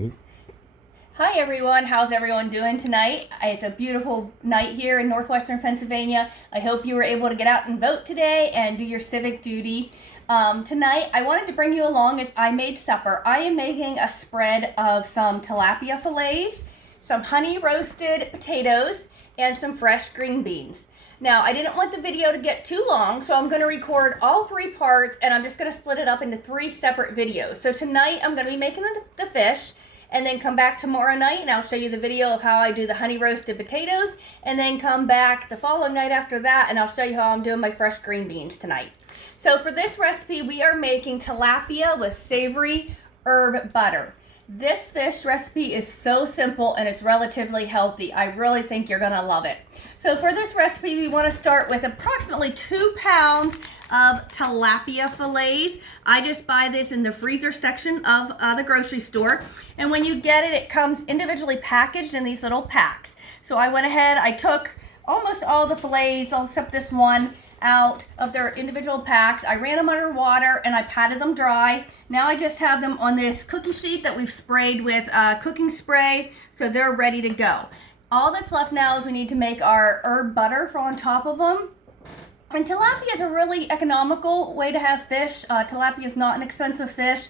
Hi everyone, how's everyone doing tonight? It's a beautiful night here in northwestern Pennsylvania. I hope you were able to get out and vote today and do your civic duty. Tonight I wanted to bring you along as I made supper. I am making a spread of some tilapia fillets, some honey roasted potatoes, and some fresh green beans. Now, I didn't want the video to get too long, so I'm going to record all three parts and I'm just going to split it up into three separate videos. So tonight I'm going to be making the fish, and then come back tomorrow night and I'll show you the video of how I do the honey roasted potatoes, and then come back the following night after that and I'll show you how I'm doing my fresh green beans tonight. So for this recipe, we are making tilapia with savory herb butter. This fish recipe is so simple and it's relatively healthy. I really think you're gonna love it. So for this recipe, we wanna start with approximately 2 pounds of tilapia fillets. I just buy this in the freezer section of the grocery store. And when you get it, it comes individually packaged in these little packs. So I went ahead, I took almost all the fillets, except this one, out of their individual packs. I ran them under water and I patted them dry. Now I just have them on this cookie sheet that we've sprayed with cooking spray, so they're ready to go. All that's left now is we need to make our herb butter for on top of them. And tilapia is a really economical way to have fish. Tilapia is not an expensive fish,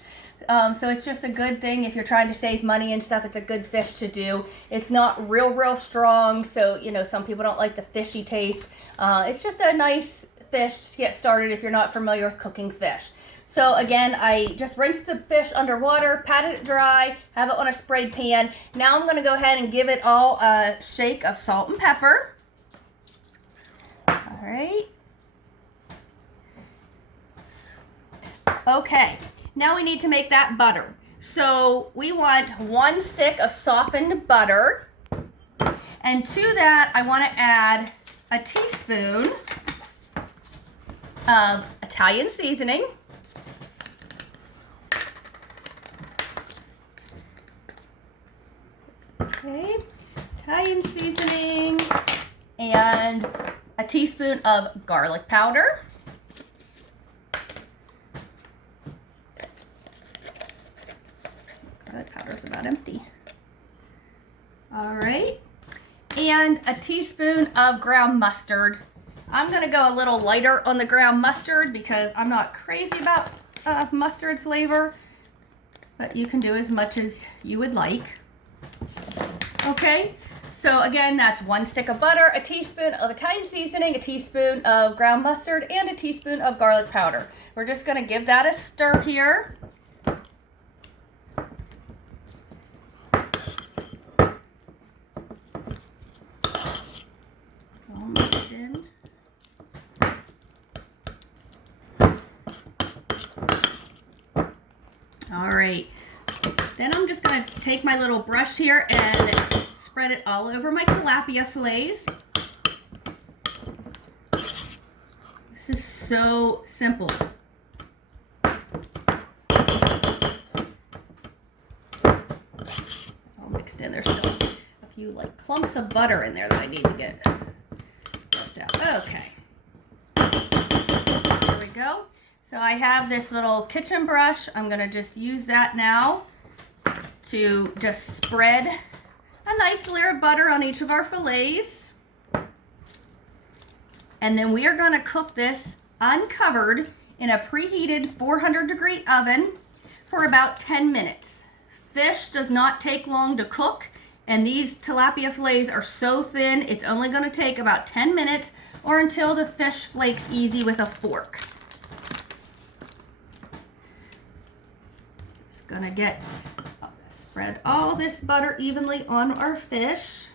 so it's just a good thing if you're trying to save money and stuff. It's a good fish to do. It's not real strong, so you know some people don't like the fishy taste. It's just a nice fish to get started if you're not familiar with cooking fish. So again, I just rinsed the fish underwater, patted it dry, have it on a sprayed pan. Now I'm going to go ahead and give it all a shake of salt and pepper. All right. Okay, now we need to make that butter. So we want 1 stick of softened butter, and to that I want to add a teaspoon of Italian seasoning, okay, Italian seasoning, and a teaspoon of garlic powder. Garlic powder is about empty. All right, and a teaspoon of ground mustard. I'm gonna go a little lighter on the ground mustard because I'm not crazy about mustard flavor, but you can do as much as you would like. Okay, so again, that's 1 stick of butter, a teaspoon of Italian seasoning, a teaspoon of ground mustard, and a teaspoon of garlic powder. We're just gonna give that a stir here. Almost in. All right, then I'm just gonna take my little brush here and spread it all over my tilapia fillets. This is so simple. All mixed in. There's still a few like clumps of butter in there that I need to get worked out. Okay, there we go. So I have this little kitchen brush. I'm gonna just use that now to just spread a nice layer of butter on each of our fillets. And then we are gonna cook this uncovered in a preheated 400-degree oven for about 10 minutes. Fish does not take long to cook, and these tilapia fillets are so thin, it's only gonna take about 10 minutes or until the fish flakes easy with a fork. It's gonna get spread all this butter evenly on our fish.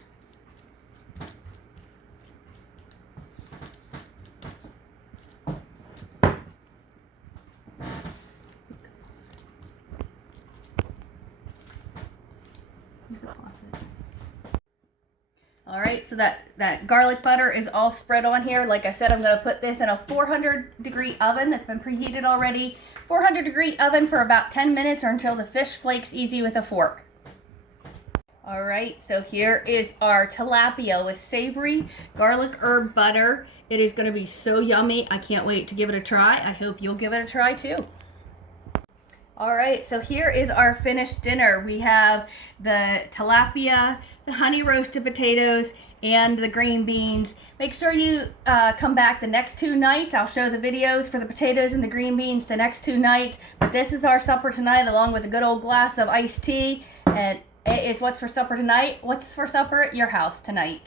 All right, so that garlic butter is all spread on here. Like I said, I'm gonna put this in a 400-degree oven that's been preheated already. 400-degree oven for about 10 minutes or until the fish flakes easy with a fork. All right, so here is our tilapia with savory garlic herb butter. It is gonna be so yummy. I can't wait to give it a try. I hope you'll give it a try too. All right, so here is our finished dinner. We have the tilapia, the honey roasted potatoes, and the green beans. Make sure you come back the next 2 nights. I'll show the videos for the potatoes and the green beans the next 2 nights. But this is our supper tonight, along with a good old glass of iced tea. And it is what's for supper tonight. What's for supper at your house tonight?